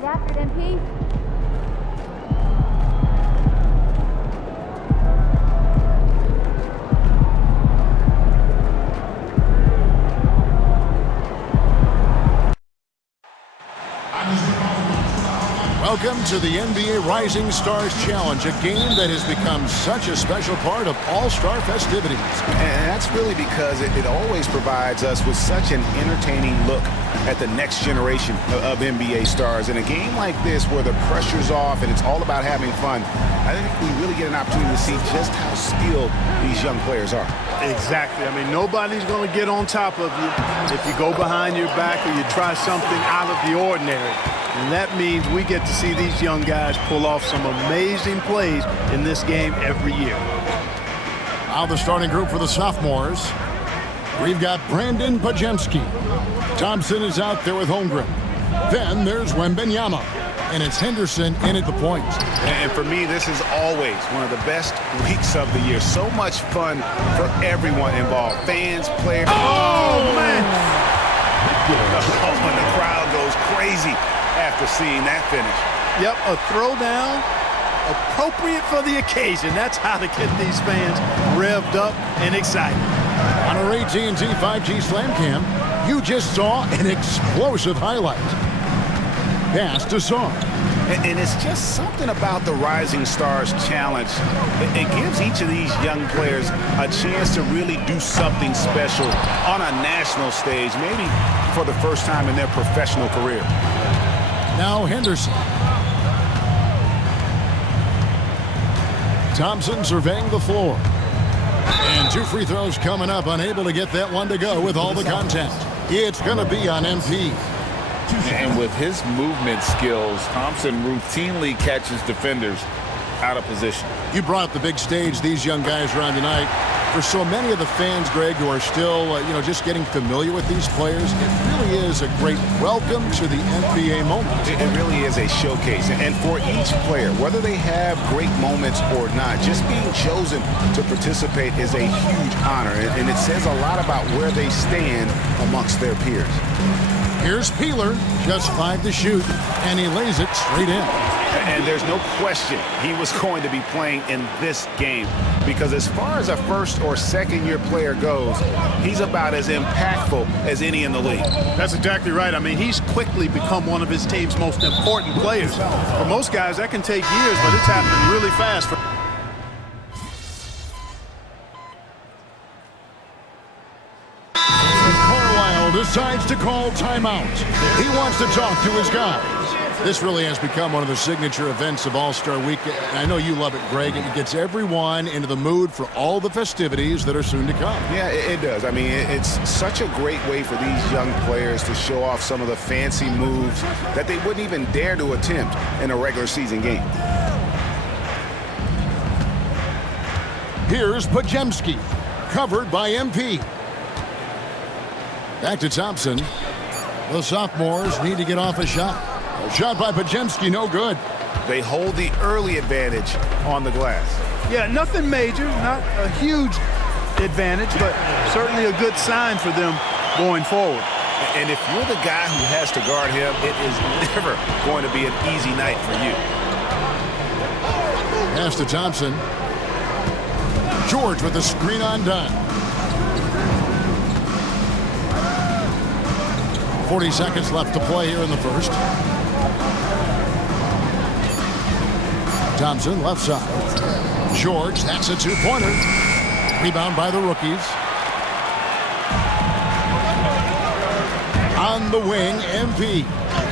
Get after it, MP. Welcome to the NBA Rising Stars Challenge, a game that has become such a special part of All-Star festivities. And that's really because it always provides us with such an entertaining look at the next generation of NBA stars. In a game like this where the pressure's off and it's all about having fun, I think we really get an opportunity to see just how skilled these young players are. Exactly. I mean, nobody's going to get on top of you if you go behind your back or you try something out of the ordinary. And that means we get to see these young guys pull off some amazing plays in this game every year. Now the starting group for the sophomores. We've got Brandon Podziemski. Thompson is out there with Holmgren. Then there's Wembanyama. And it's Henderson in at the point. And for me, this is always one of the best weeks of the year. So much fun for everyone involved. Fans, players. Oh, man! And the crowd goes crazy after seeing that finish. Yep, a throwdown appropriate for the occasion. That's how to get these fans revved up and excited. On our AT&T 5G Slam Cam, you just saw an explosive highlight. Pass to Song. And it's just something about the Rising Stars Challenge. It gives each of these young players a chance to really do something special on a national stage, maybe for the first time in their professional career. Now Henderson. Thompson surveying the floor. And 2 free throws coming up, unable to get that one to go with all the contact. It's going to be on MP. And with his movement skills, Thompson routinely catches defenders out of position. You brought the big stage these young guys are on tonight. For so many of the fans, Greg, who are still, just getting familiar with these players, it really is a great welcome to the NBA moment. It really is a showcase. And for each player, whether they have great moments or not, just being chosen to participate is a huge honor. And it says a lot about where they stand amongst their peers. Here's Peeler, just 5 to shoot, and he lays it straight in. And there's no question he was going to be playing in this game because as far as a first or second year player goes, he's about as impactful as any in the league. That's exactly right. I mean, he's quickly become one of his team's most important players. For most guys, that can take years, but it's happening really fast. Carlisle decides to call timeout. He wants to talk to his guys. This really has become one of the signature events of All-Star Week. I know you love it, Greg. It gets everyone into the mood for all the festivities that are soon to come. Yeah, it does. I mean, it's such a great way for these young players to show off some of the fancy moves that they wouldn't even dare to attempt in a regular season game. Here's Podziemski, covered by MP. Back to Thompson. The sophomores need to get off a shot. A shot by Podziemski, no good. They hold the early advantage on the glass. Yeah, nothing major, not a huge advantage, but certainly a good sign for them going forward. And if you're the guy who has to guard him, it is never going to be an easy night for you. Pass to Thompson. George with the screen on dime. 40 seconds left to play here in the first. Thompson, left side. George, that's a 2-pointer. Rebound by the rookies. On the wing, MP.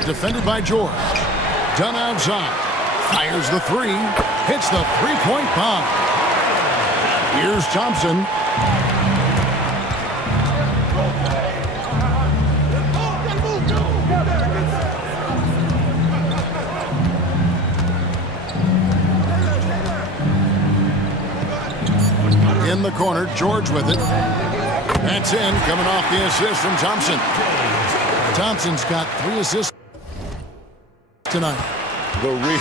Defended by George. Done outside. Fires the 3. Hits the 3-point bomb. Here's Thompson. In the corner, George with it. That's in, coming off the assist from Thompson. Thompson's got 3 assists tonight. The real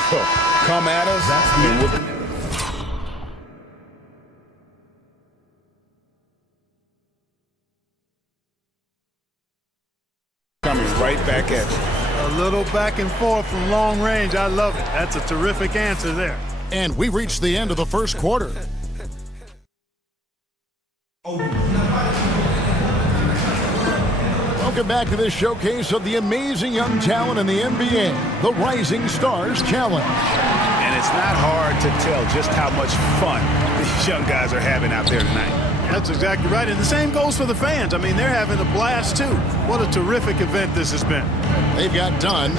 come at us. Coming right back at you. little back and forth from long range. I love it. That's a terrific answer there. And we reached the end of the first quarter. Welcome back to this showcase of the amazing young talent in the NBA, the Rising Stars Challenge. And it's not hard to tell just how much fun these young guys are having out there tonight. That's exactly right. And the same goes for the fans. I mean, they're having a blast, too. What a terrific event this has been. They've got Dunn.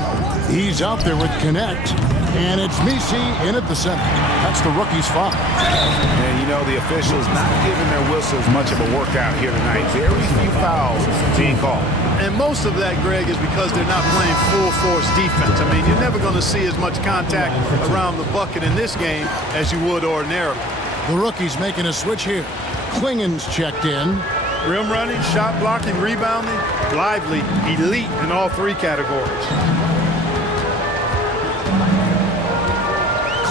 He's out there with Connect. And it's Misi in at the center. That's the rookie's foul. And, you know, the officials not giving their whistles much of a workout here tonight. Very few fouls being called. And most of that, Greg, is because they're not playing full-force defense. I mean, you're never going to see as much contact around the bucket in this game as you would ordinarily. The rookie's making a switch here. Klingen's checked in. Rim running, shot blocking, rebounding, lively, elite in all three categories.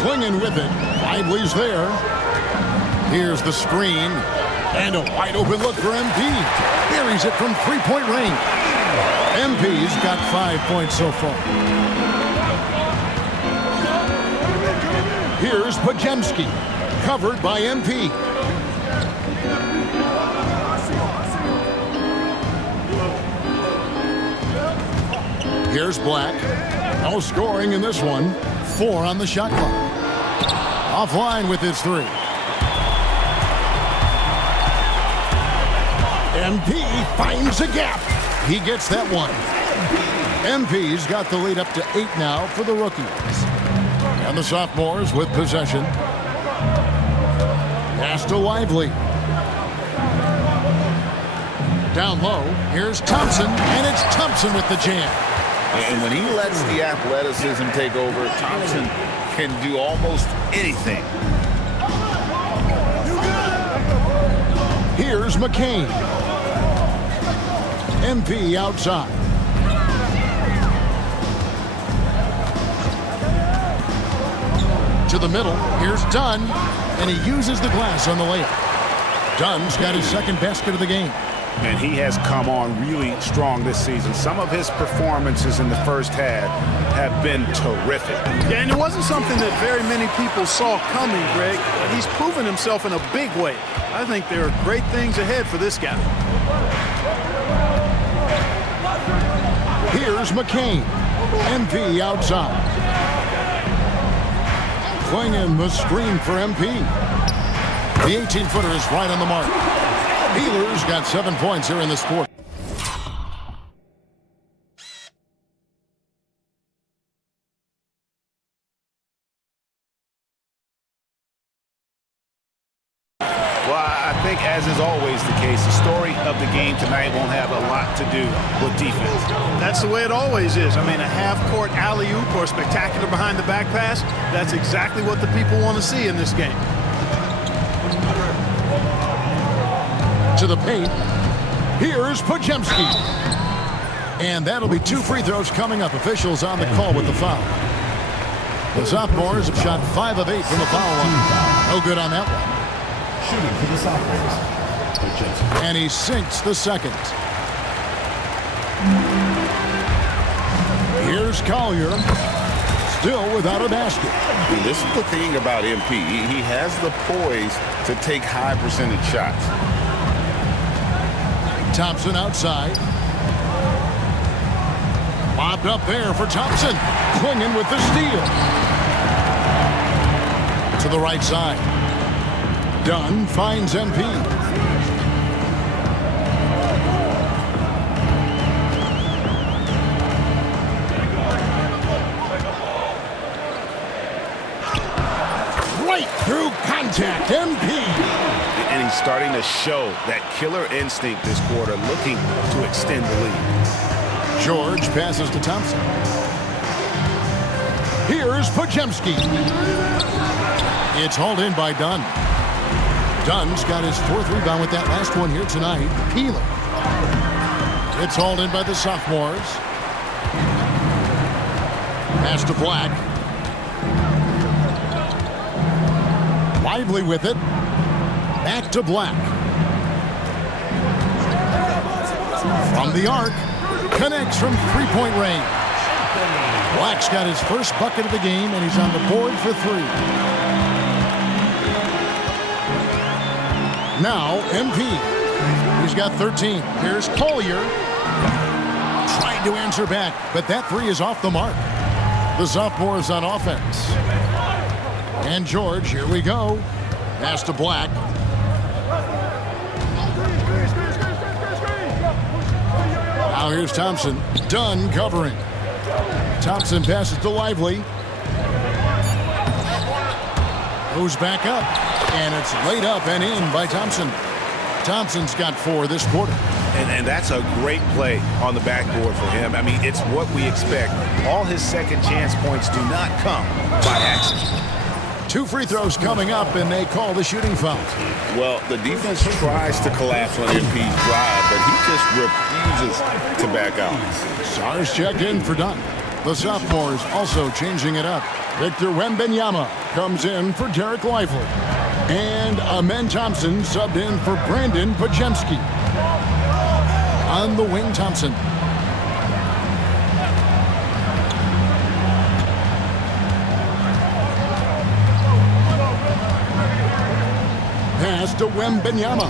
Klingen with it. Lively's there. Here's the screen. And a wide open look for MP. Buries it from three-point range. MP's got 5 points so far. Here's Podziemski. Covered by MP. Here's Black. No scoring in this one. 4 on the shot clock. Offline with his 3. MP finds a gap. He gets that one. MP's got the lead up to 8 now for the rookies. And the sophomores with possession. Pass to Lively. Down low, here's Thompson, and it's Thompson with the jam. And when he lets the athleticism take over, Thompson can do almost anything. Here's McCain. MP outside. To the middle, here's Dunn, and he uses the glass on the layup. Dunn's got his second basket of the game. And he has come on really strong this season. Some of his performances in the first half have been terrific. Yeah, and it wasn't something that very many people saw coming, Greg. He's proven himself in a big way. I think there are great things ahead for this guy. Here's McCain. MP outside. Klingen the screen for MP. The 18-footer is right on the mark. Beeler's got 7 points here in this quarter. Well, I think, as is always the case, the story of the game tonight won't have a lot to do with defense. That's the way it always is. I mean, a half-court alley-oop or a spectacular behind-the-back pass, that's exactly what the people want to see in this game. To the paint. Here's Podziemski. And that'll be 2 free throws coming up. Officials on the call with the foul. The sophomores have shot 5 of 8 from the foul line. No good on that one. Shooting for the sophomores. And he sinks the second. Here's Collier. Still without a basket. This is the thing about MP. He has the poise to take high percentage shots. Thompson outside. Lobbed up there for Thompson. Klingen with the steal. To the right side. Dunn finds MP. Right through contact. MP. And he's starting to show that killer instinct this quarter, looking to extend the lead. George passes to Thompson. Here's Podziemski. It's hauled in by Dunn. Dunn's got his 4th rebound with that last one here tonight. Peeler. It's hauled in by the sophomores. Pass to Black. Lively with it. Back to Black. From the arc. Connects from 3-point range. Black's got his first bucket of the game, and he's on the board for 3. Now, MP. He's got 13. Here's Collier. Trying to answer back, but that 3 is off the mark. The sophomores on offense. And George, here we go. Pass to Black. Now here's Thompson. Dunn covering. Thompson passes to Lively. Goes back up. And it's laid up and in by Thompson. Thompson's got 4 this quarter. And that's a great play on the backboard for him. I mean, it's what we expect. All his second chance points do not come by accident. 2 free throws coming up, and they call the shooting foul. Well, the defense tries to collapse on MP's drive, but he just refuses to back out. Sars checked in for Dunn. The sophomores also changing it up. Victor Wembanyama comes in for Derek Lively. And Amen Thompson subbed in for Brandon Podziemski. On the wing, Thompson. Pass to Wembanyama.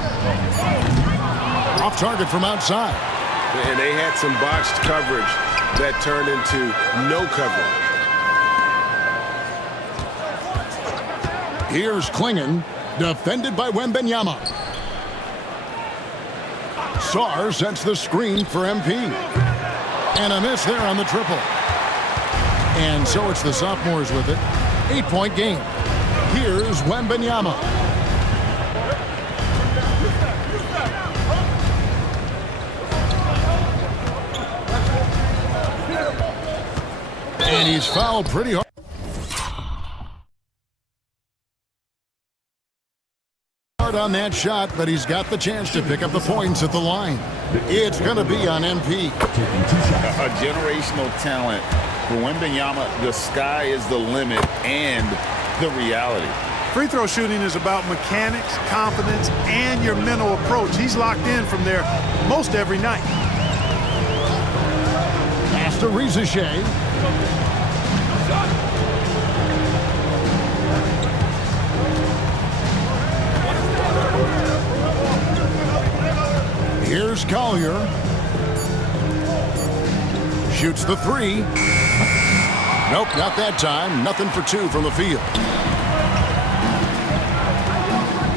Off target from outside. And they had some botched coverage that turned into no coverage. Here's Klingon, defended by Wembanyama. Sarr sets the screen for MP. And a miss there on the triple. And so it's the sophomores with it. 8-point game. Here's Wembanyama. And he's fouled pretty hard on that shot, but he's got the chance to pick up the points at the line. It's going to be on MP. A generational talent. For Wembanyama, the sky is the limit and the reality. Free throw shooting is about mechanics, confidence, and your mental approach. He's locked in from there most every night. Pass to Rizachet. Here's Collier. Shoots the 3. Nope, not that time. Nothing for 2 from the field.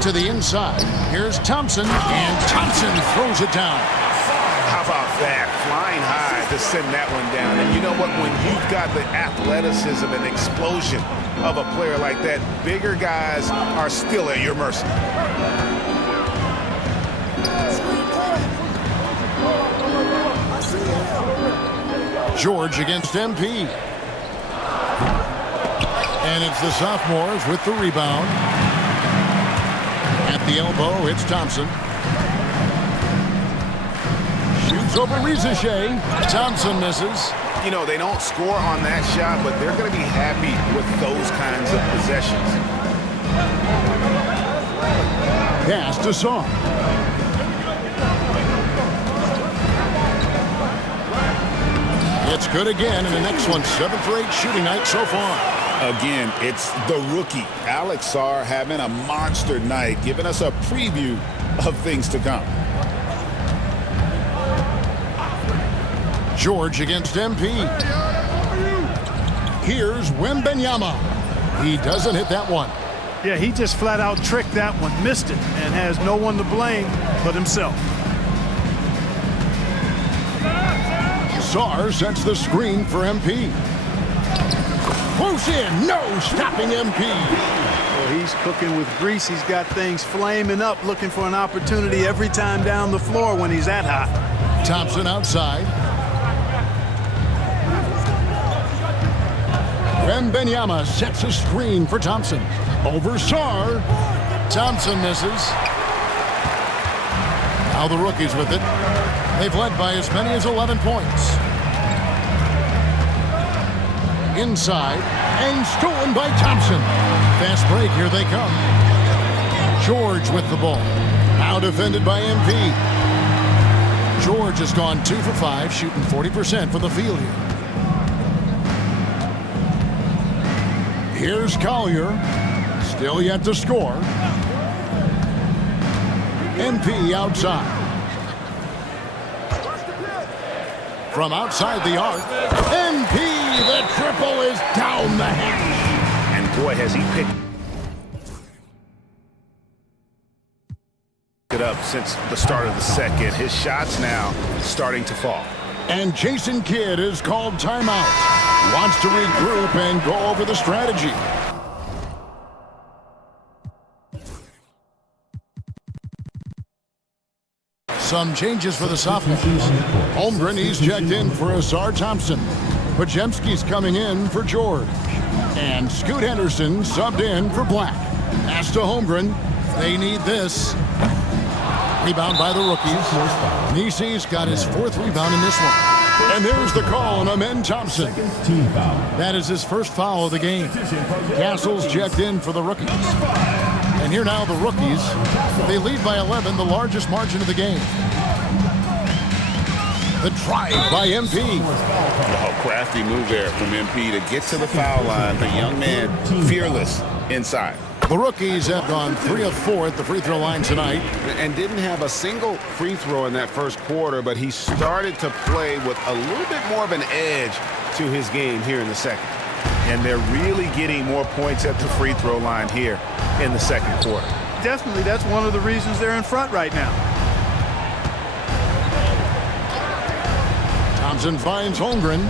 To the inside. Here's Thompson, and Thompson throws it down. How about that? Flying high to send that one down. And you know what? When you've got the athleticism and explosion of a player like that, bigger guys are still at your mercy. George against MP. And it's the sophomores with the rebound. At the elbow, it's Thompson. Shoots over Rizachet. Thompson misses. You know, they don't score on that shot, but they're going to be happy with those kinds of possessions. Pass to Sarr. It's good again, and the next one, 7 for 8 shooting night so far. Again, it's the rookie, Alex Sarr, having a monster night, giving us a preview of things to come. George against MP. Here's Wembanyama. He doesn't hit that one. Yeah, he just flat out tricked that one, missed it, and has no one to blame but himself. Sarr sets the screen for MP. Close in, no stopping MP. Well, he's cooking with grease. He's got things flaming up, looking for an opportunity every time down the floor when he's that hot. Thompson outside. Wembanyama sets a screen for Thompson. Over Sarr. Thompson misses. Now the rookies with it. They've led by as many as 11 points. Inside, and stolen by Thompson. Fast break, here they come. George with the ball. Now defended by MP. George has gone 2 for 5, shooting 40% from the field here. Here's Collier. Still yet to score. MP outside. From outside the arc, MP, the triple is down the hatch. And boy, has he picked it up since the start of the second. His shots now starting to fall. And Jason Kidd is called timeout. Wants to regroup and go over the strategy. Some changes for the sophomores. Holmgren, he's checked in for Asar Thompson. Pajemski's coming in for George. And Scoot Henderson subbed in for Black. Pass to Holmgren. They need this. Rebound by the rookies. Nisi's got his 4th rebound in this one. And there's the call on Amen Thompson. Team foul. That is his first foul of the game. Castle's checked in for the rookies. And here now the rookies. They lead by 11, the largest margin of the game. The drive by MP. Oh, crafty move there from MP to get to the foul line. The young man, fearless inside. The rookies have gone 3 of 4 at the free throw line tonight. And didn't have a single free throw in that first quarter, but he started to play with a little bit more of an edge to his game here in the second. And they're really getting more points at the free throw line here in the second quarter. Definitely, that's one of the reasons they're in front right now. Thompson finds Holmgren.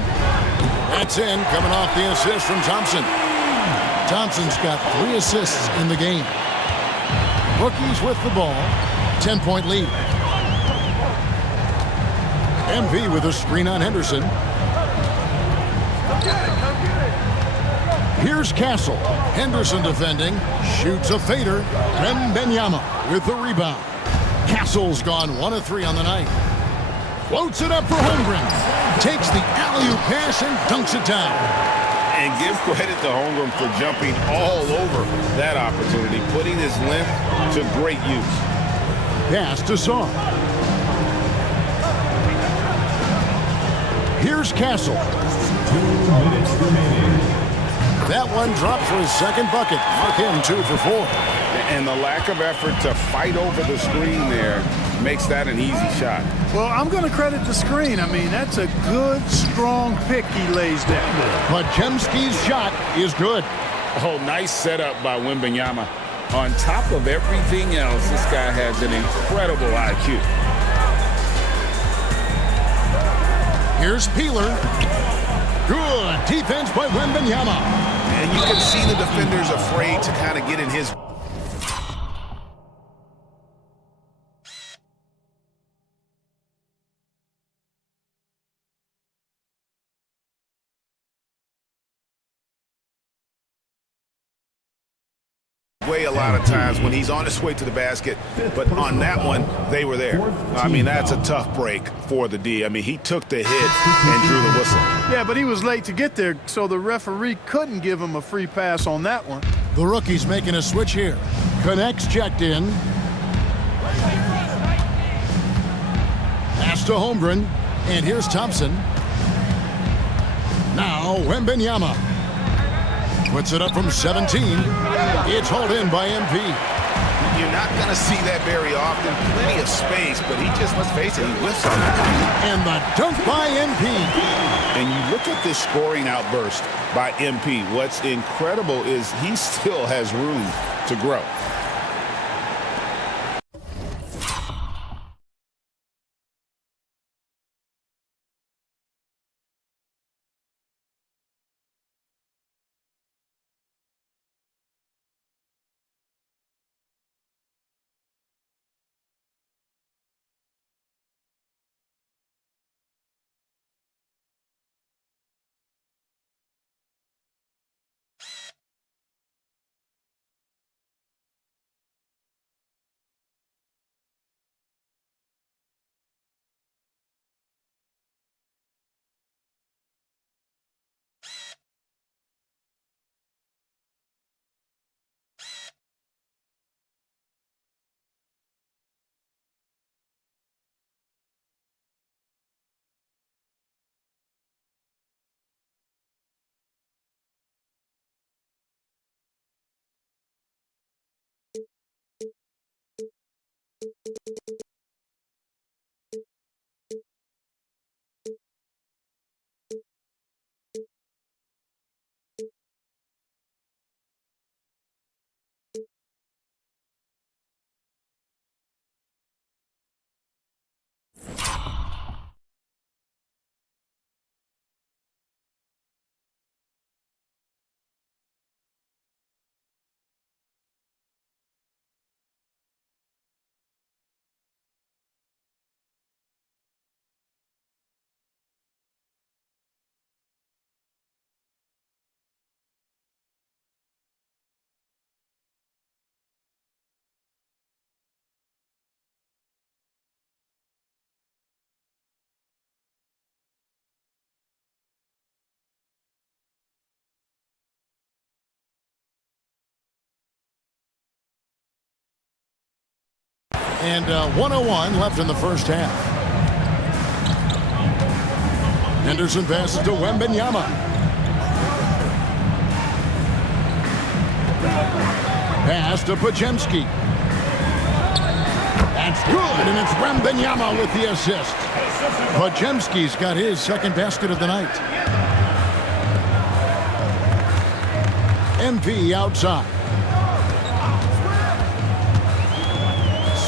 That's in, coming off the assist from Thompson. Thompson's got 3 assists in the game. Rookies with the ball. 10-point lead. MV with a screen on Henderson. Here's Castle. Henderson defending. Shoots a fader. Wembanyama with the rebound. Castle's gone 1 of 3 on the night. Floats it up for Holmgren. Takes the alley-oop pass and dunks it down. And give credit to Holmgren for jumping all over that opportunity, putting his length to great use. Pass to Saw. Here's Castle. 2 minutes remaining. That one dropped for his second bucket. Mark him 2 for 4. And the lack of effort to fight over the screen there makes that an easy shot. Well, I'm going to credit the screen. I mean, that's a good, strong pick he lays down. But Jemski's shot is good. Oh, nice setup by Wembanyama. On top of everything else, this guy has an incredible IQ. Here's Peeler. Good defense by Wembanyama. And you can see the defenders afraid to kind of get in his way a lot of times when he's on his way to the basket, but on that one, they were there. I mean, that's a tough break for the D. I mean, he took the hit and drew the whistle. Yeah, but he was late to get there, so the referee couldn't give him a free pass on that one. The rookie's making a switch here. Connects checked in. Pass to Holmgren. And here's Thompson. Now Wembanyama. Puts it up from 17. It's hauled in by MP. You're not going to see that very often. Plenty of space, but he just, let's face it, he whiffs on it. And the dunk by MP. And you look at this scoring outburst by MP. What's incredible is he still has room to grow. And 1:01 left in the first half. Henderson passes to Wembanyama. Pass to Podziemski. That's good, and it's Wembanyama with the assist. Podziemski's got his second basket of the night. MP outside.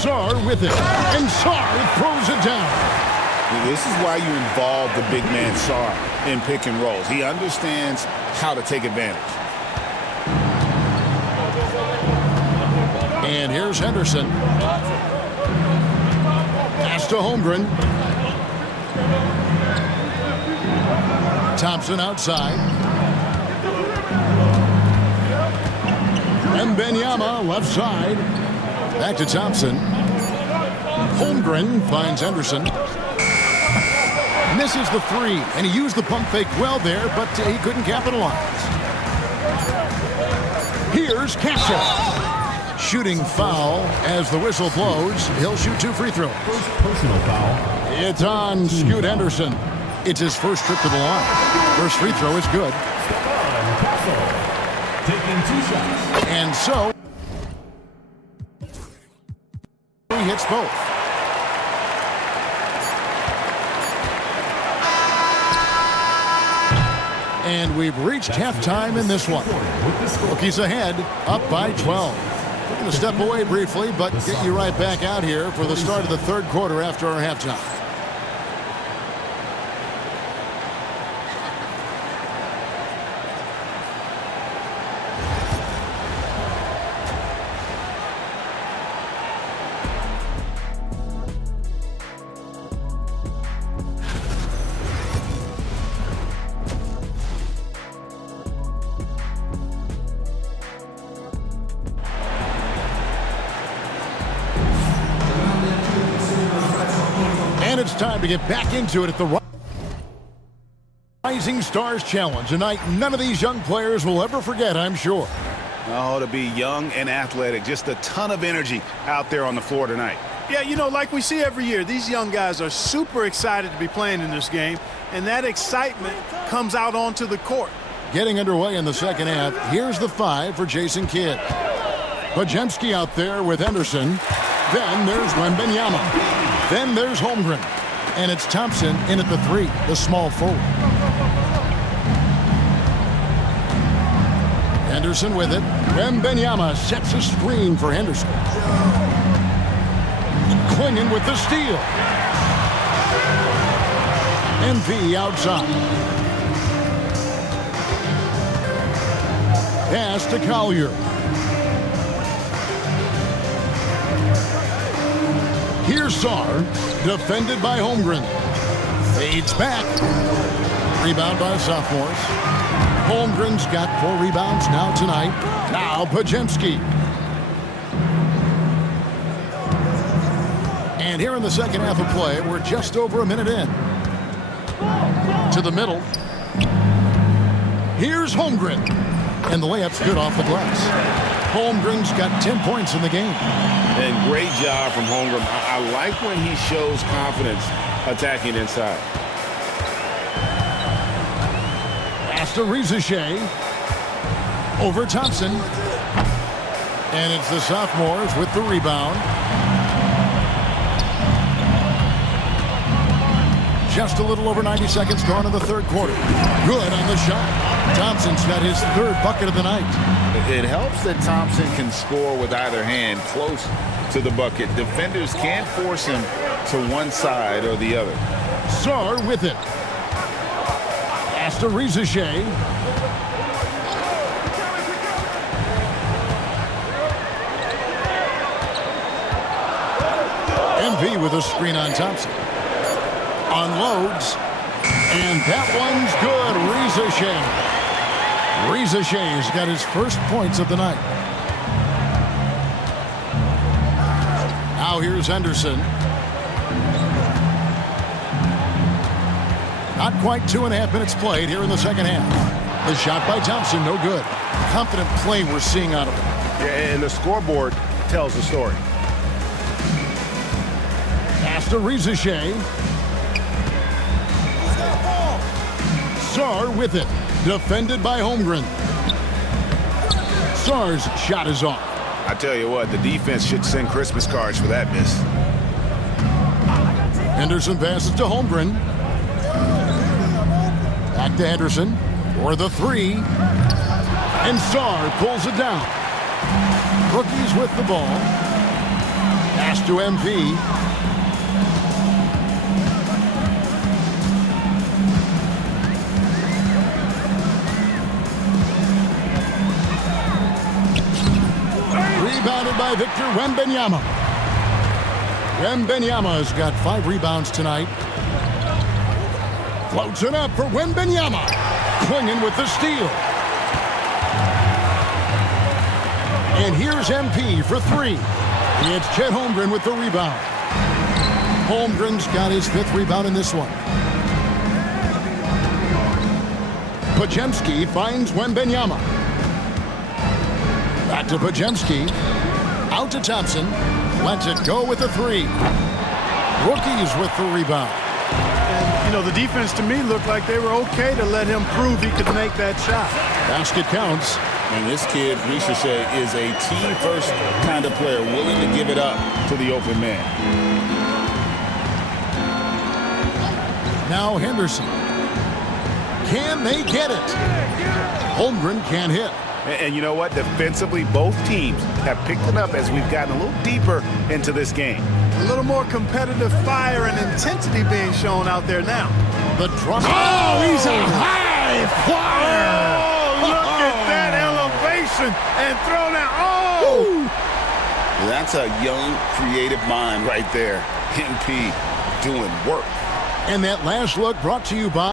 Sarr with it, and Sarr throws it down. This is why you involve the big man Sarr in pick and rolls. He understands how to take advantage. And here's Henderson. Pass to Holmgren. Thompson outside. Wembanyama left side. Back to Thompson. Holmgren finds Henderson. Misses the three, and he used the pump fake well there, but he couldn't capitalize. Here's Castle. Shooting foul as the whistle blows. He'll shoot 2 free throws. First personal foul. It's on Scoot Henderson. It's his first trip to the line. First free throw is good. Stephon Castle. Taking 2 shots. And so he hits both. And we've reached halftime in this one. Hokies ahead, up by 12. We're going to step away briefly, but get you right back out here for the start of the third quarter after our halftime. And it's time to get back into it at the Rising Stars Challenge. A night none of these young players will ever forget, I'm sure. Oh, to be young and athletic. Just a ton of energy out there on the floor tonight. Yeah, you know, like we see every year, these young guys are super excited to be playing in this game, and that excitement comes out onto the court. Getting underway in the second half, here's the 5 for Jason Kidd. Podziemski out there with Henderson. Then there's Wembanyama. Then there's Holmgren. And it's Thompson in at the 3, the small forward. Henderson with it. Wembanyama sets a screen for Henderson. Clingan with the steal. MP outside. Pass to Collier. Here's Sarr, defended by Holmgren. Fades back. Rebound by the sophomores. Holmgren's got 4 rebounds now tonight. Now Podziemski. And here in the second half of play, we're just over a minute in. To the middle. Here's Holmgren. And the layup's good off the glass. Holmgren's got 10 points in the game. And great job from Holmgren. I like when he shows confidence attacking inside. Pass to Rizachet. Over Thompson. And it's the sophomores with the rebound. Just a little over 90 seconds gone in the third quarter. Good on the shot. Thompson's got his third bucket of the night. It helps that Thompson can score with either hand close to the bucket. Defenders can't force him to one side or the other. Sarr with it. Pass to Rizachet. MV with a screen on Thompson. Unloads. And that one's good. Rizachet's got his first points of the night. Now here's Henderson. Not quite 2.5 minutes played here in the second half. The shot by Thompson, no good. Confident play we're seeing out of him. Yeah, and the scoreboard tells the story. Pass to Rizachet. Sarr with it. Defended by Holmgren. Sarr's shot is off. I tell you what, the defense should send Christmas cards for that miss. Henderson passes to Holmgren. Back to Henderson for the three. And Sarr pulls it down. Rookies with the ball. Pass to MP. Rebounded by Victor Wembanyama. Wembanyama's got 5 rebounds tonight. Floats it up for Wembanyama. Swinging with the steal. And here's MP for 3. It's Chet Holmgren with the rebound. Holmgren's got his 5th rebound in this one. Podziemski finds Wembanyama. Back to Podziemski. Out to Thompson. Lets it go with the 3. Rookies with the rebound. And, you know, the defense to me looked like they were okay to let him prove he could make that shot. Basket counts. And this kid, Rizachet, is a team-first kind of player, willing to give it up to the open man. Now Henderson. Can they get it? Holmgren can't hit. And you know what? Defensively, both teams have picked it up as we've gotten a little deeper into this game. A little more competitive fire and intensity being shown out there now. The drop. Oh, he's a high flyer. Oh, look at that elevation and throw down. Oh! That's a young, creative mind right there. MP doing work. And that last look brought to you by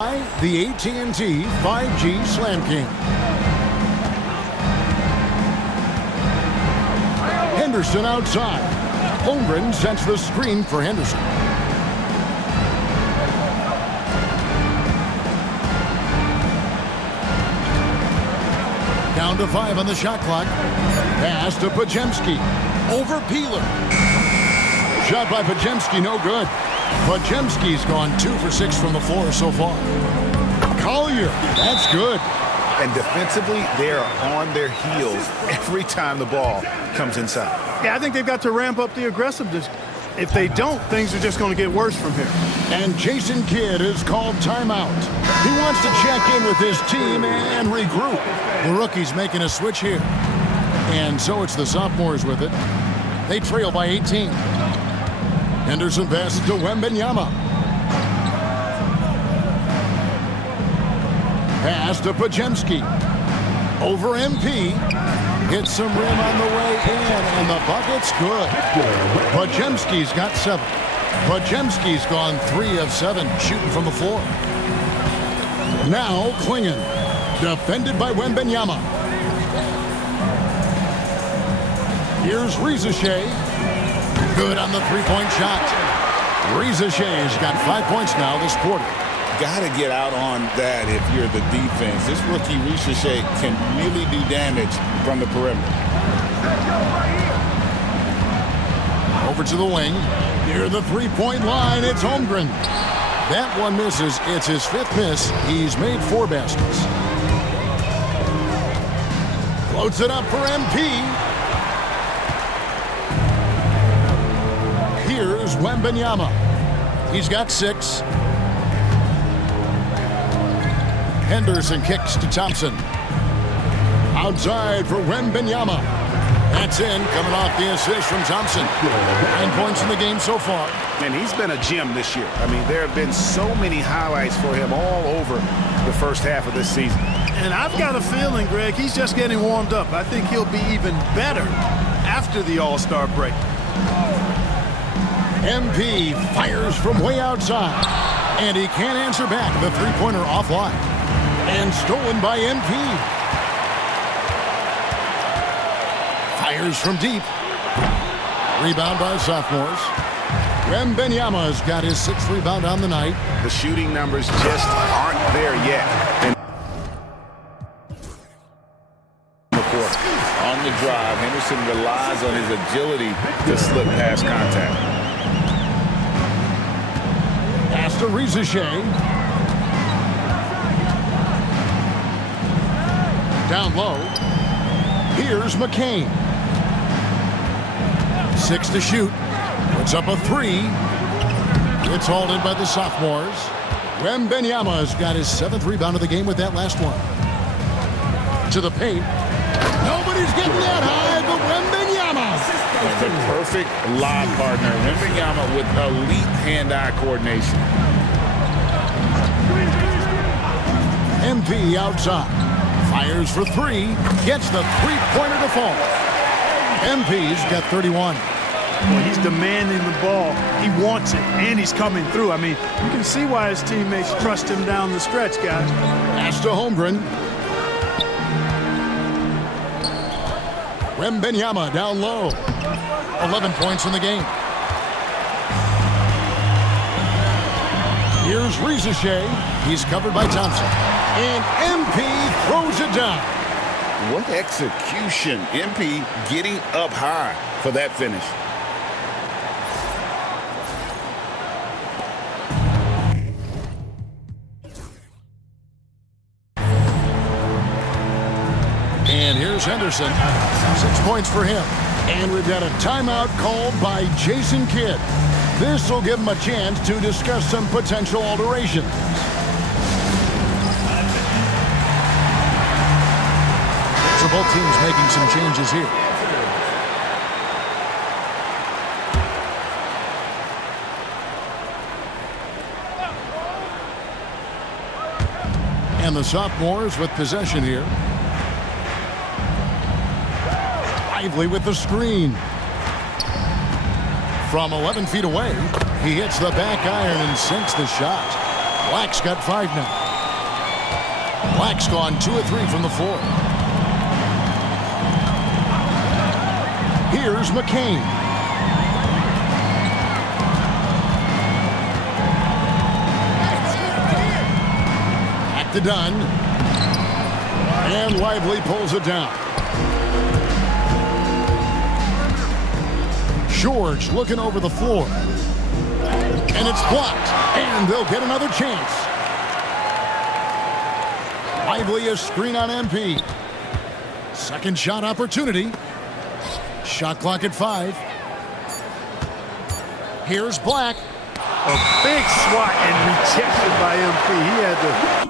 The AT&T 5G Slam King. Henderson outside. Holmgren sets the screen for Henderson. Down to 5 on the shot clock. Pass to Podziemski. Over Peeler. Shot by Podziemski, no good. Podziemski's gone 2 for 6 from the floor so far. Collier, that's good. And defensively, they are on their heels every time the ball comes inside. Yeah, I think they've got to ramp up the aggressiveness. If they don't, things are just going to get worse from here. And Jason Kidd is called timeout. He wants to check in with his team and regroup. The rookie's making a switch here. And so it's the sophomores with it. They trail by 18. Henderson passes to Wembanyama. Pass to Podziemski. Over MP. Hits some rim on the way in, and the bucket's good. Podziemski's got 7. Podziemski's gone 3 of 7 shooting from the floor. Now Klingon. Defended by Wembanyama. Here's Rizachet. Good on the three-point shot. Rizachet's got 5 points now this quarter. Got to get out on that if you're the defense. This rookie Rizachet can really do damage from the perimeter. Over to the wing. Near the three-point line, it's Holmgren. That one misses. It's his 5th miss. He's made 4 baskets. Floats it up for MP. Here's Wembanyama. He's got 6. Henderson kicks to Thompson. Outside for Wembanyama. That's in, coming off the assist from Thompson. 9 points in the game so far. And he's been a gem this year. I mean, there have been so many highlights for him all over the first half of this season. And I've got a feeling, Greg, he's just getting warmed up. I think he'll be even better after the All-Star break. MP fires from way outside. And he can't answer back. The three-pointer offline. And stolen by MP. Fires from deep. Rebound by sophomores. Wembanyama's got his 6th rebound on the night. The shooting numbers just aren't there yet. And On the drive, Henderson relies on his agility to slip past contact. Pass to Rizachet. Down low. Here's McCain. 6 to shoot. Puts up a 3. It's hauled in by the sophomores. Wembanyama's got his 7th rebound of the game with that last one. To the paint. Nobody's getting that high, but Wembanyama. The perfect lob partner. Wembanyama with elite hand-eye coordination. MP outside. Fires for 3. Gets the three-pointer to fall. MP's got 31. Well, he's demanding the ball. He wants it, and he's coming through. I mean, you can see why his teammates trust him down the stretch, guys. Pass to Holmgren. Wembanyama down low. 11 points in the game. Here's Rizachet. He's covered by Thompson. And MP throws it down. What execution. MP getting up high for that finish. And here's Henderson. 6 points for him. And we've got a timeout called by Jason Kidd. This will give him a chance to discuss some potential alterations. So both teams making some changes here. And the sophomores with possession here. Lively with the screen. From 11 feet away, he hits the back iron and sinks the shot. Black's got 5 now. Black's gone 2 of 3 from the floor. Here's McCain. Back to Dunn. And Lively pulls it down. George looking over the floor. And it's blocked. And they'll get another chance. Lively a screen on MP. Second shot opportunity. Shot clock at 5. Here's Black. A big swat and rejected by MP. He had to...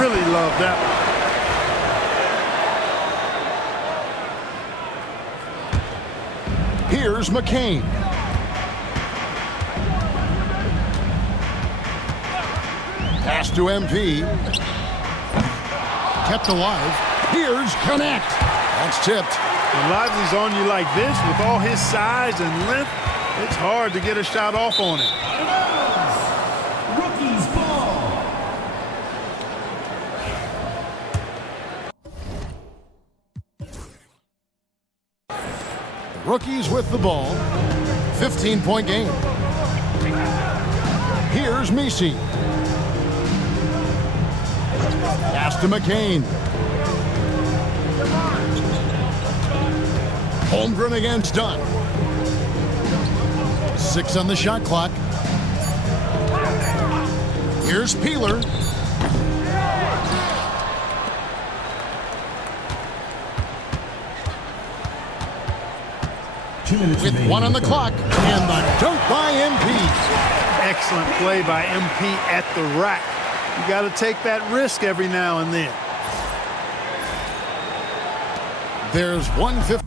really love that one. Here's McCain. Pass to MP. Kept alive. Here's Connect. That's tipped. When Lively's on you like this with all his size and length, it's hard to get a shot off on him. Rookies ball. Rookies with the ball. 15-point game. Here's Misi. Pass to McCain. Holmgren against Dunn. 6 on the shot clock. Here's Peeler. With 1 on the clock. And the dunk by MP. Excellent play by MP at the rack. You got to take that risk every now and then. There's 150.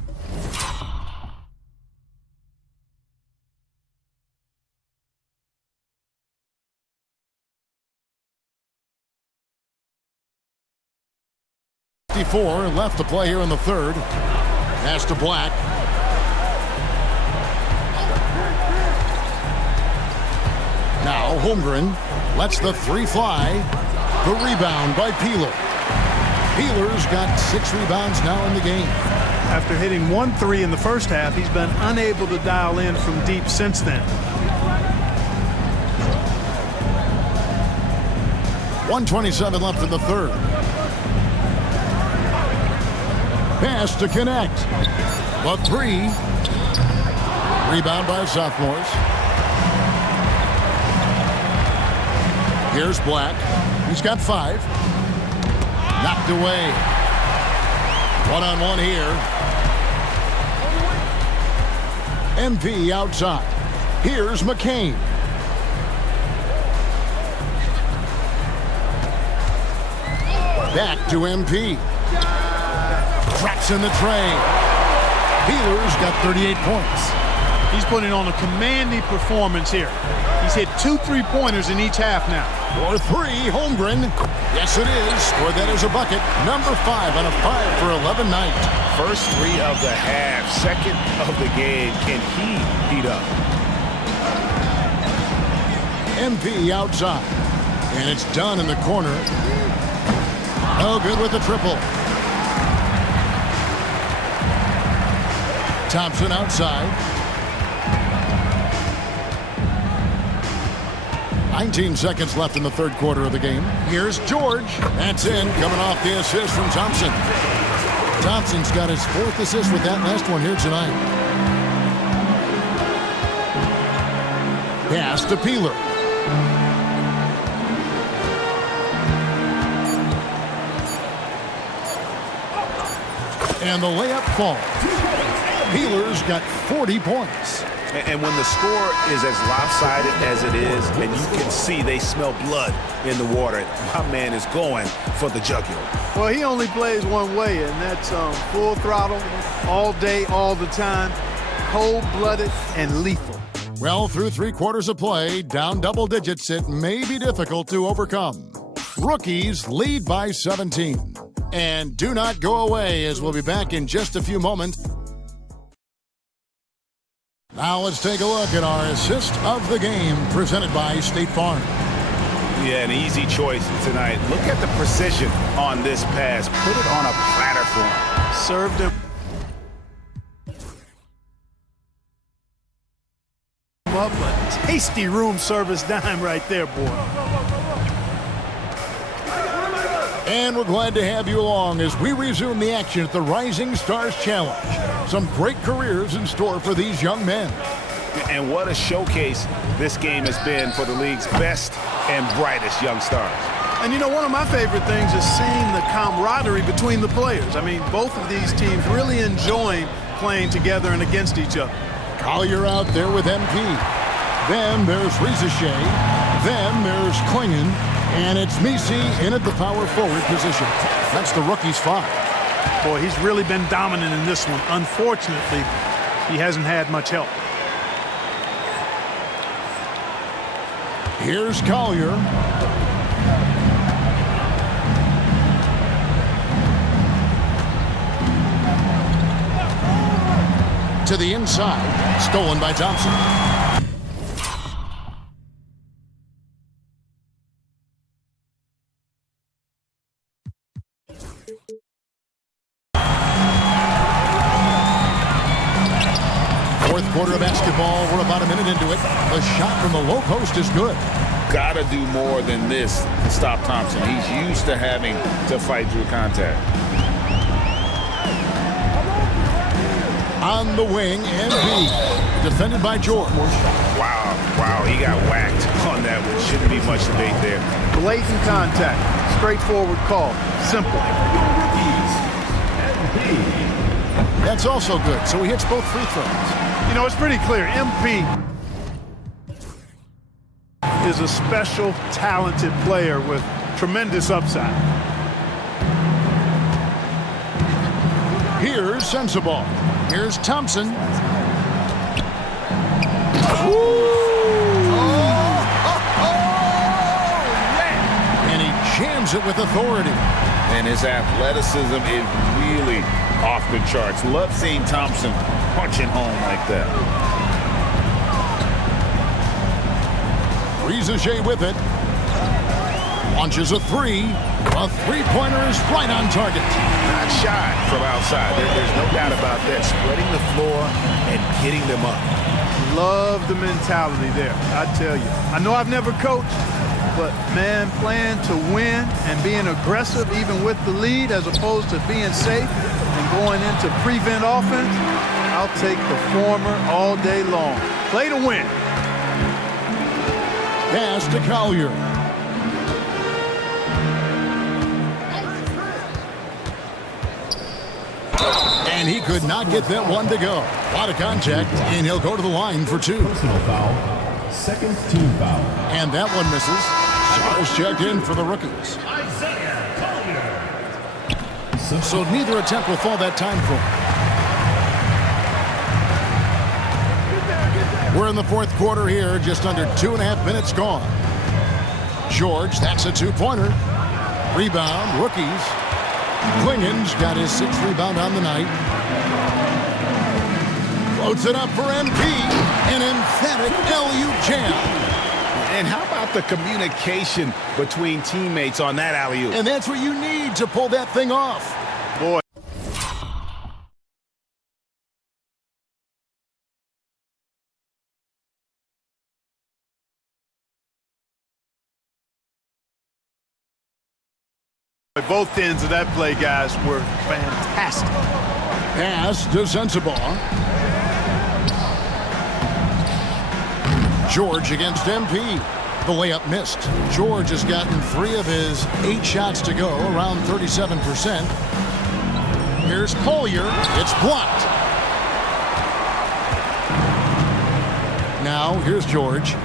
Left to play here in the third. Pass to Black. Now Holmgren lets the 3 fly. The rebound by Peeler. Peeler's got 6 rebounds now in the game. After hitting 1 3 in the first half, he's been unable to dial in from deep since then. 1:27 left in the third. Pass to Connect. The 3. Rebound by sophomores. Here's Black. He's got 5. Knocked away. 1-on-1 here. MP outside. Here's McCain. Back to MP. Traps in the tray. Peeler's got 38 points. He's putting on a commanding performance here. He's hit 2 3-pointers in each half now. For 3, Holmgren. Yes, it is. Or that is a bucket. Number 5 on a 5 for 11 night. First 3 of the half, second of the game. Can he heat up? MP outside. And it's done in the corner. Oh, good with the triple. Thompson outside. 19 seconds left in the third quarter of the game. Here's George. That's in, coming off the assist from Thompson. Thompson's got his 4th assist with that last one here tonight. Pass to Peeler. And the layup falls. Peeler's got 40 points. And when the score is as lopsided as it is, and you can see they smell blood in the water, my man is going for the jugular. Well, he only plays one way, and that's full throttle, all day, all the time, cold-blooded and lethal. Well, through 3 quarters of play, down double digits, it may be difficult to overcome. Rookies lead by 17. And do not go away, as we'll be back in just a few moments. Now let's take a look at our assist of the game presented by State Farm. Yeah, an easy choice tonight. Look at the precision on this pass. Put it on a platter for him. Served him up a tasty room service dime right there, boy. And we're glad to have you along as we resume the action at the Rising Stars Challenge. Some great careers in store for these young men. And what a showcase this game has been for the league's best and brightest young stars. And you know, one of my favorite things is seeing the camaraderie between the players. I mean, both of these teams really enjoying playing together and against each other. Collier out there with MP. Then there's Rizachet. Then there's Klingon. And it's Misi in at the power forward position. That's the rookie's 5. Boy, he's really been dominant in this one. Unfortunately, he hasn't had much help. Here's Collier. To the inside. Stolen by Thompson. Fourth quarter of basketball. We're about a minute into it. The shot from the low post is good. Got to do more than this to stop Thompson. He's used to having to fight through contact. On the wing, MP. Defended by George. Wow, he got whacked on that one. Shouldn't be much debate there. Blatant contact. Straightforward call. Simple. That's also good, so he hits both free throws. You know, it's pretty clear. MP is a special, talented player with tremendous upside. Here's Sensabaugh. Here's Thompson. And he jams it with authority. And his athleticism is really off the charts. Love seeing Thompson punching home like that. Rizachet with it. Launches a 3. A three-pointer is right on target. Not shy from outside. There's no doubt about that. Spreading the floor and getting them up. Love the mentality there, I tell you. I know I've never coached, but, man, playing to win and being aggressive even with the lead as opposed to being safe and going into prevent offense, I'll take the former all day long. Play to win. Pass to Collier. And he could not get that one to go. A lot of contact, and he'll go to the line for 2. Personal foul. Second team foul. And that one misses. Stars checked in for the rookies. So neither attempt will fall that time for him. We're in the fourth quarter here, just under 2.5 minutes gone. George, that's a 2-pointer. Rebound, rookies. Klingon's got his 6th rebound on the night. Floats it up for MP. An emphatic LU jam. And how about the communication between teammates on that alley-oop? And that's what you need to pull that thing off. Boy. Both ends of that play, guys, were fantastic. Pass to Sensabaugh. George against MP. The layup missed. George has gotten 3 of his 8 shots to go, around 37%. Here's Collier. It's blocked. Now, here's George.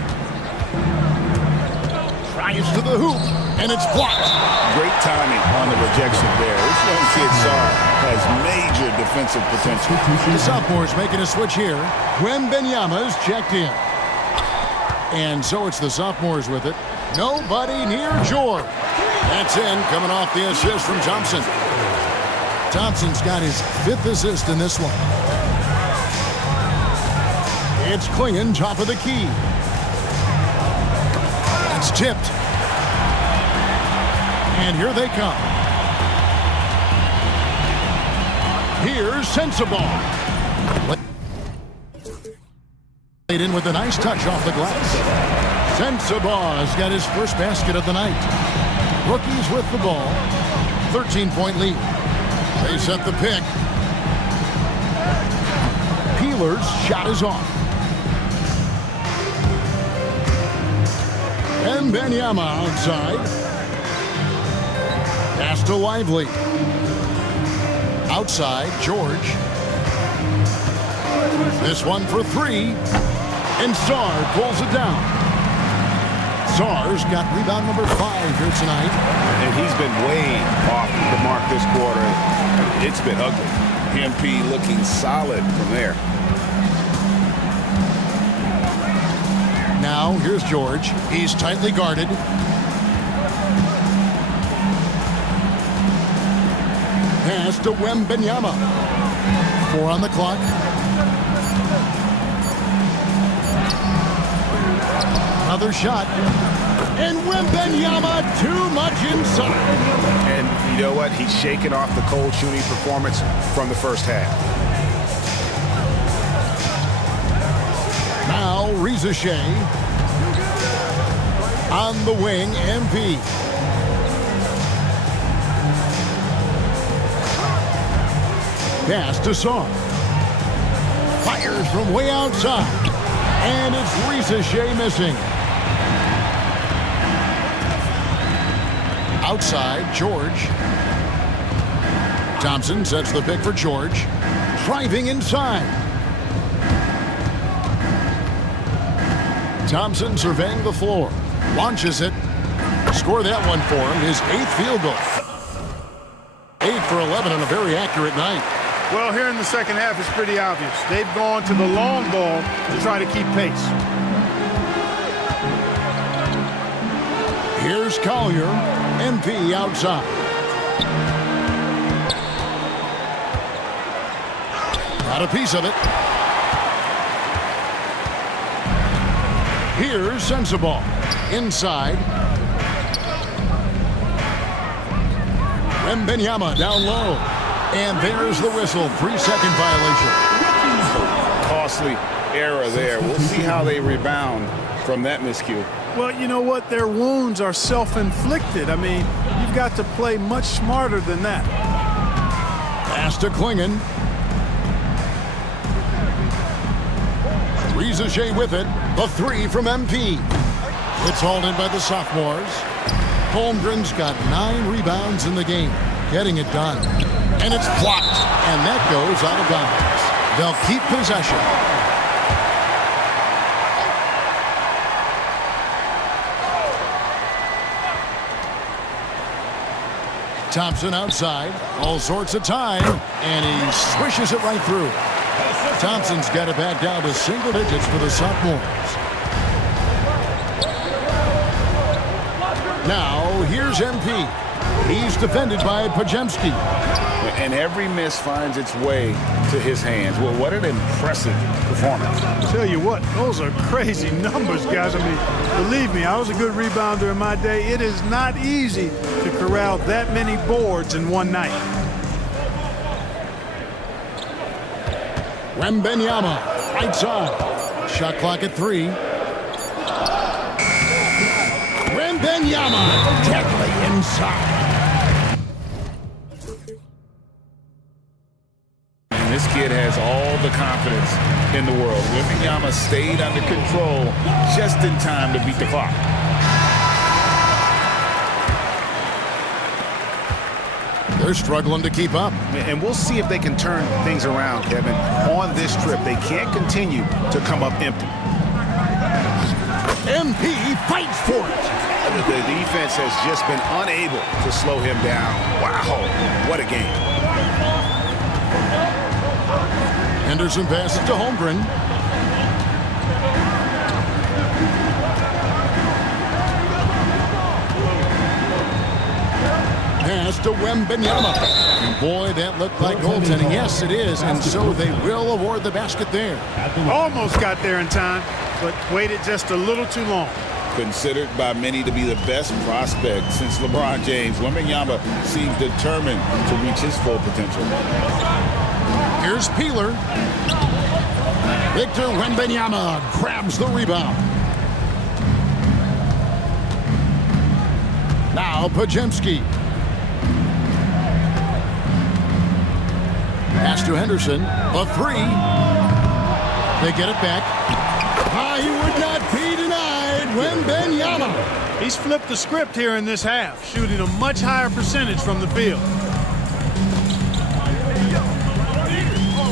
Tries to the hoop, and it's blocked. Great timing on the rejection there. This young kid, Sarr, has major defensive potential. The sophomore's making a switch here. Wembanyama's checked in. And so it's the sophomores with it. Nobody near George. That's in, coming off the assist from Thompson. Thompson's got his 5th assist in this one. It's Klingon, top of the key. It's tipped. And here they come. Here's Sensabaugh. Played in with a nice touch off the glass. Sensabaugh's got his first basket of the night. Rookies with the ball. 13-point lead. They set the pick. Peeler's shot is off. And Wembanyama outside. Pass to Lively. Outside, George. This one for three. And Sarr pulls it down. Sarr's got rebound number 5 here tonight. And he's been way off the mark this quarter. It's been ugly. MP looking solid from there. Now, here's George. He's tightly guarded. Pass to Wembanyama. 4 on the clock. Another shot. And Wembanyama too much inside. And you know what? He's shaking off the cold shooting performance from the first half. Now, Reza Shea. On the wing, MP. Pass to Sarr. Fires from way outside. And it's Reza Shea missing. Outside, George. Thompson sets the pick for George. Driving inside. Thompson surveying the floor. Launches it. Score that one for him. His 8th field goal. 8 for 11 on a very accurate night. Well, here in the second half, it's pretty obvious. They've gone to the long ball to try to keep pace. Here's Collier. MP outside. Got a piece of it. Here's Sensabaugh. Inside. Wembanyama down low. And there's the whistle. 3-second violation. Costly error there. We'll see how they rebound from that miscue. Well, you know what? Their wounds are self-inflicted. I mean, you've got to play much smarter than that. Pass to Klingon. Reza Shea with it. The 3 from MP. It's hauled in by the sophomores. Holmgren's got 9 rebounds in the game. Getting it done. And it's blocked. And that goes out of bounds. They'll keep possession. Thompson outside. All sorts of time. And he swishes it right through. Thompson's got it back down to single digits for the sophomores. Now, here's MP. He's defended by Podziemski. And every miss finds its way to his hands. Well, what an impressive performance. I'll tell you what, those are crazy numbers, guys. I mean, believe me, I was a good rebounder in my day. It is not easy to corral that many boards in one night. Wembanyama, right side. Shot clock at 3. Wembanyama, deadly inside. And this kid has all the confidence in the world. Wembanyama stayed under control just in time to beat the clock. They're struggling to keep up. And we'll see if they can turn things around, Kevin. On this trip, they can't continue to come up empty. MP fights for it. The defense has just been unable to slow him down. Wow, what a game. Henderson passes to Holmgren. pass to Wembanyama. And boy, that looked like goaltending. Yes, it is. And so they will award the basket there. Almost got there in time, but waited just a little too long. Considered by many to be the best prospect since LeBron James, Wembanyama seems determined to reach his full potential. Here's Peeler. Victor Wembanyama grabs the rebound. Now Podziemski. Pass to Henderson. A three. They get it back. He would not be denied. Wembanyama. He's flipped the script here in this half, shooting a much higher percentage from the field.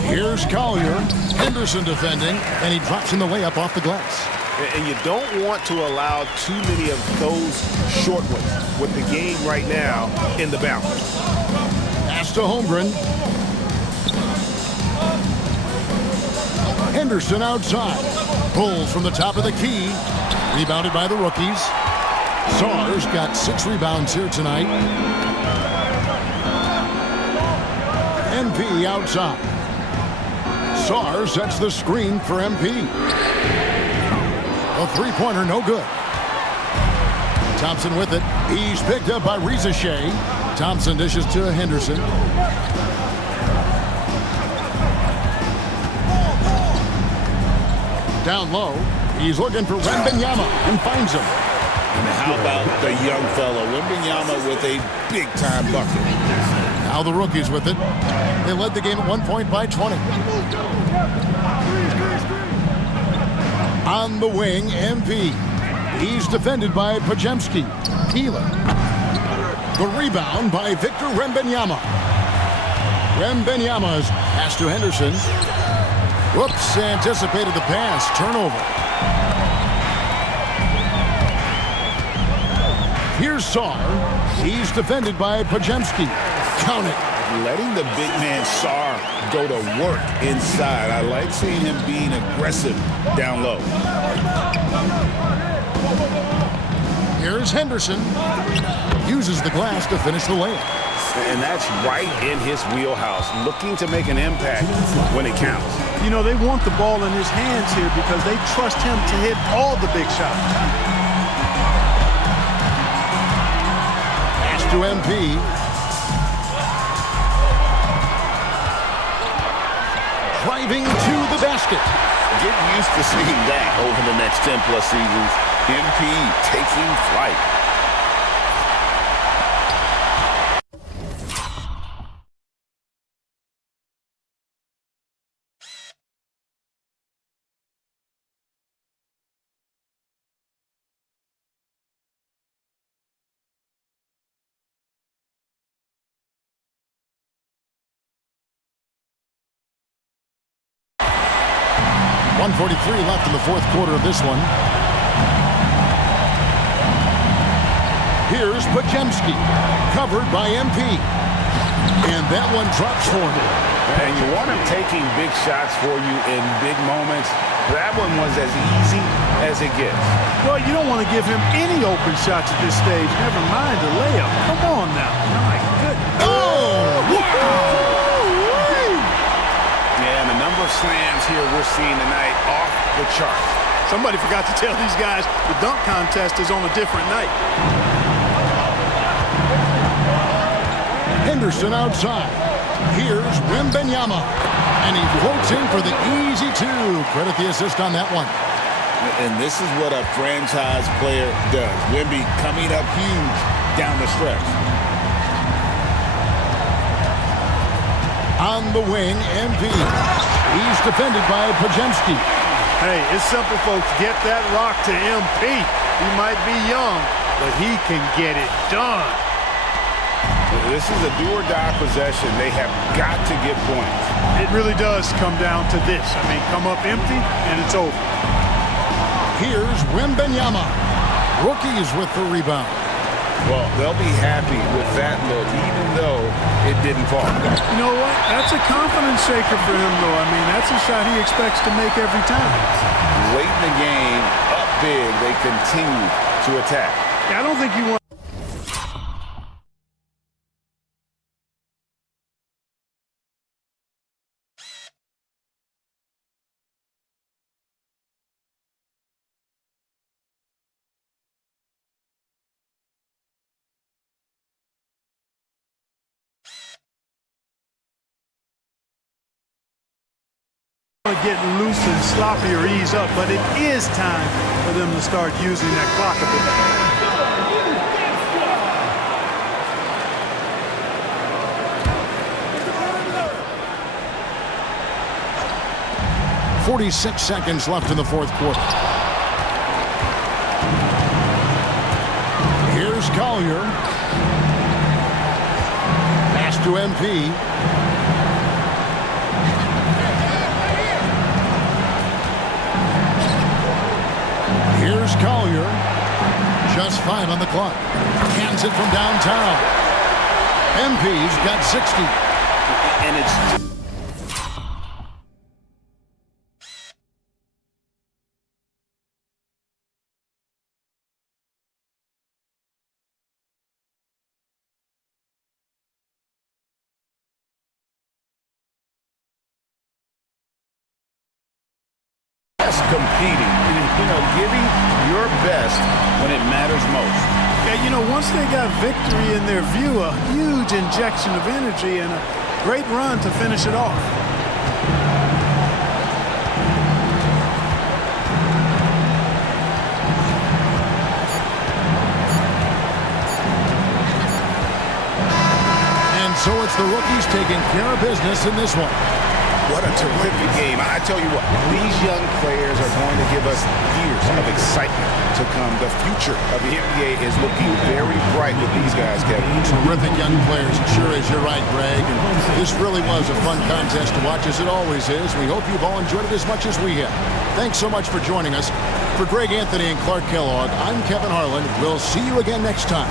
Here's Collier. Henderson defending, and he drops in the layup off the glass. And you don't want to allow too many of those short ones with the game right now in the balance. Pass to Holmgren. Henderson outside. Pulls from the top of the key. Rebounded by the rookies. Sars got 6 rebounds here tonight. MP outside. Sars sets the screen for MP. A three-pointer, no good. Thompson with it. He's picked up by Reza Shea. Thompson dishes to Henderson. Down low. He's looking for Wembanyama and finds him. And how about the young fellow, Wembanyama with a big-time bucket. Now the rookies with it. They led the game at 1 point by 20. On the wing, MP. He's defended by Podziemski. Peeler. The rebound by Victor Wembanyama. Wembanyama's pass to Henderson. Whoops, anticipated the pass. Turnover. Here's Sarr. He's defended by Podziemski. Count it. Letting the big man Sarr go to work inside. I like seeing him being aggressive down low. Here's Henderson. Uses the glass to finish the layup. And that's right in his wheelhouse, looking to make an impact when it counts. You know, they want the ball in his hands here because they trust him to hit all the big shots. Pass to MP. Driving to the basket. Get used to seeing that over the next 10-plus seasons. MP taking flight. .143 left in the fourth quarter of this one. Here's Podziemski, covered by MP. And that one drops for him. And you want him taking big shots for you in big moments. That one was as easy as it gets. Well, you don't want to give him any open shots at this stage. Never mind the layup. Come on now. My goodness. Oh, wow! And the number of slams here we're seeing tonight off the chart. Somebody forgot to tell these guys the dunk contest is on a different night. Henderson outside. Here's Wembanyama. And he floats in for the easy two. Credit the assist on that one. And this is what a franchise player does. Wemby coming up huge down the stretch. On the wing, MP. He's defended by Podziemski. Hey, it's simple, folks. Get that rock to MP. He might be young, but he can get it done. This is a do-or-die possession. They have got to get points. It really does come down to this. I mean, come up empty, and it's over. Here's Wembanyama. Rookies with the rebound. Well, they'll be happy with that look, even though it didn't fall. You know what? That's a confidence shaker for him, though. I mean, that's a shot he expects to make every time. Late in the game, up big, they continue to attack. I don't think you want Getting loose and sloppy or ease up, but it is time for them to start using that clock a bit. 46 seconds left in the fourth quarter. Here's Collier. Pass to MP. Here's Collier. Just 5 on the clock. Hands it from downtown. MP's got 60. And it's... competing, giving your best when it matters most. Yeah, once they got victory in their view, a huge injection of energy and a great run to finish it off. And so it's the rookies taking care of business in this one. What a terrific game. I tell you what, these young players are going to give us years of excitement to come. The future of the NBA is looking very bright with these guys, Kevin. Terrific young players. It sure is. You're right, Greg. And this really was a fun contest to watch, as it always is. We hope you've all enjoyed it as much as we have. Thanks so much for joining us. For Greg Anthony and Clark Kellogg, I'm Kevin Harlan. We'll see you again next time.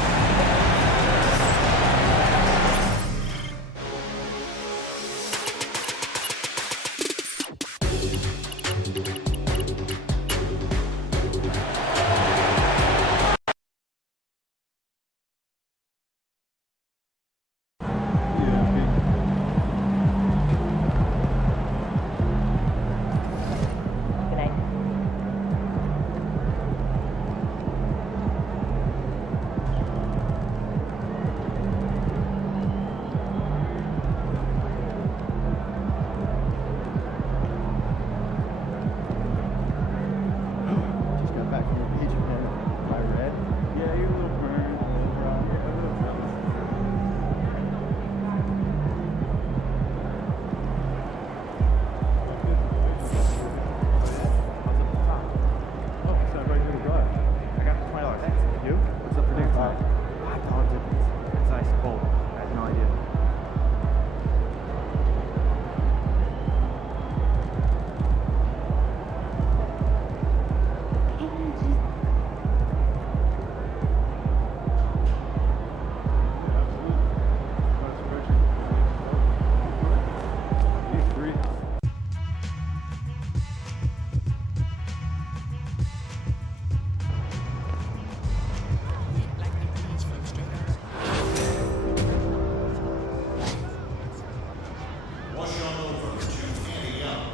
Wash on over to Annie Young.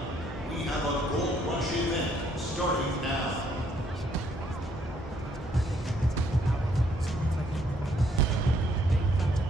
We have a Gold Rush event starting